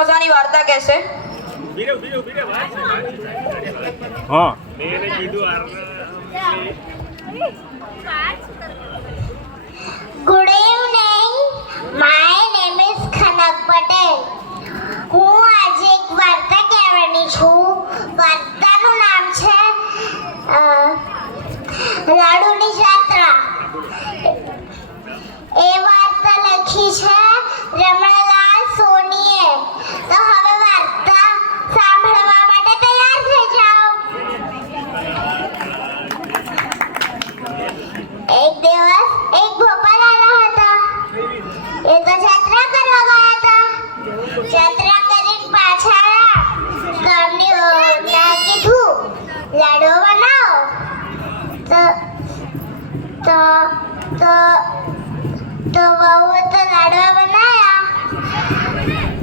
મજાની વાર્તા કહેશે. હા Good evening. My name is Khanak Patel. હું આજે એક વાર્તા કહેવાની છું. વાર્તાનું નામ છે લાડુની જાત્રા. એ વાર્તા લખી છે રમણલાલ સોનીએ. તો હવે વાર્તા સાંભળવા માટે તૈયાર થઈ જાઓ. એક દિવસ એક ભોપાલાલા હતા. એ તો જાત્રા કરવા ગયા હતા. જાત્રા કરીને પાછા આવ્યા. ગામની વહુને કીધું લાડુ બનાવો. તો વહુએ તો લાડવા બનાવ્યા.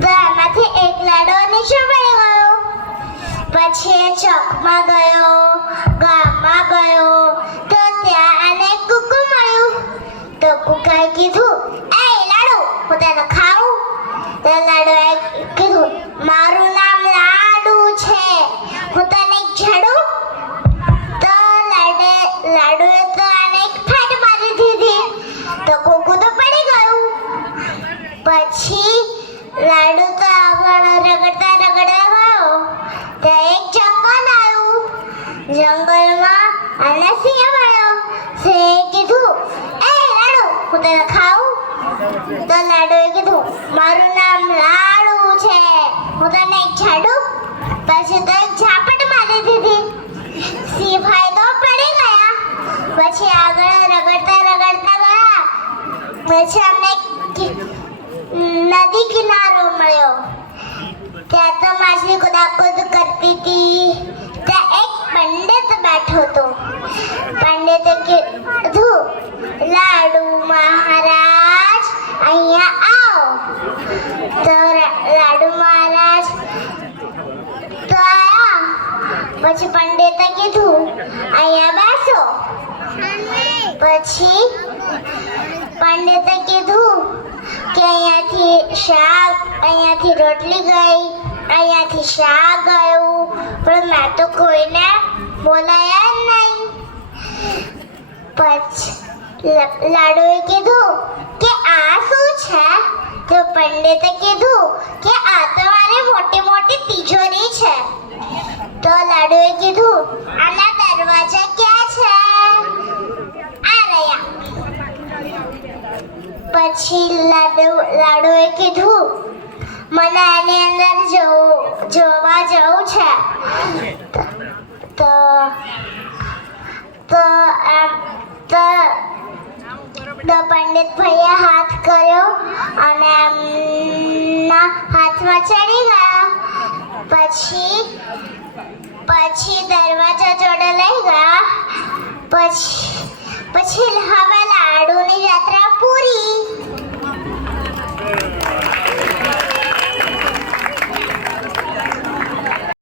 તો એમાંથી એક લાડવો નીચે પડી ગયો. પછી એ ચોકમાં ગયો, ગામમાં ગયો, તો ત્યાં એને કુકુ મળ્યું. તો કુકાએ કીધું, એ લાડુ હું તને ખાઉં? તો લાડુએ કીધું, મારું નામ લાડુ છે, હું તને એક ઝાડું? તો લાડુએ તો આને એક ફાટ મારી દીધી. તો કુકુ તો પડી ગયું. પછી લાડુ તો આગળ રગડતા ગયો. ત્યાં એક જંગલ આવ્યું. જંગલમાં આને સિંહ મળ્યો. સિંહે કીધું, એ લાડુ હું તને ખાઉં? તો લાડુએ કીધું, મારું નામ લાડુ છે, હું તને એક ઝાડું? પછી તો એક ઝાપટ મારી દીધી. સિંહ ભાઈ તો પડી ગયા. પછી આગળ રગડતા ગયા. પછી અમને નદી કિનારો મળ્યો. ત્યાં તો માછલી કુદાકુદ કરતી હતી. ત્યાં એક પંડિત બેઠો હતો. પંડિતે કીધું, લાડુ મહારાજ અહીંયા આવો. તો લાડુ મહારાજ તો આયા. પછી પંડિતે કીધું, અહીંયા બેસો. પછી પંડિતે કીધું કે અહીંયાથી રોટલી ગઈ, અહીંયાથી શાક ગયું, પણ મેં તો કોઈને બોલાયા જ નહીં. પછી લાડુએ કીધું કે આ શું છે? તો પંડિતે કીધું કે આ તો મારી મોટી મોટી તિજોરી છે. તો લાડુએ કીધું, આના દરવાજા ક્યાં છે? આ રહ્યા. પછી લાડુએ કીધું, મને આની અંદર જોવા જવું છે. તો પંડિત ભાઈએ હાથ કર્યો અને એમના હાથમાં ચડી ગયા. પછી દરવાજા જોડે લઈ ગયા. પછી હવે લાડુની યાત્રા પૂરી.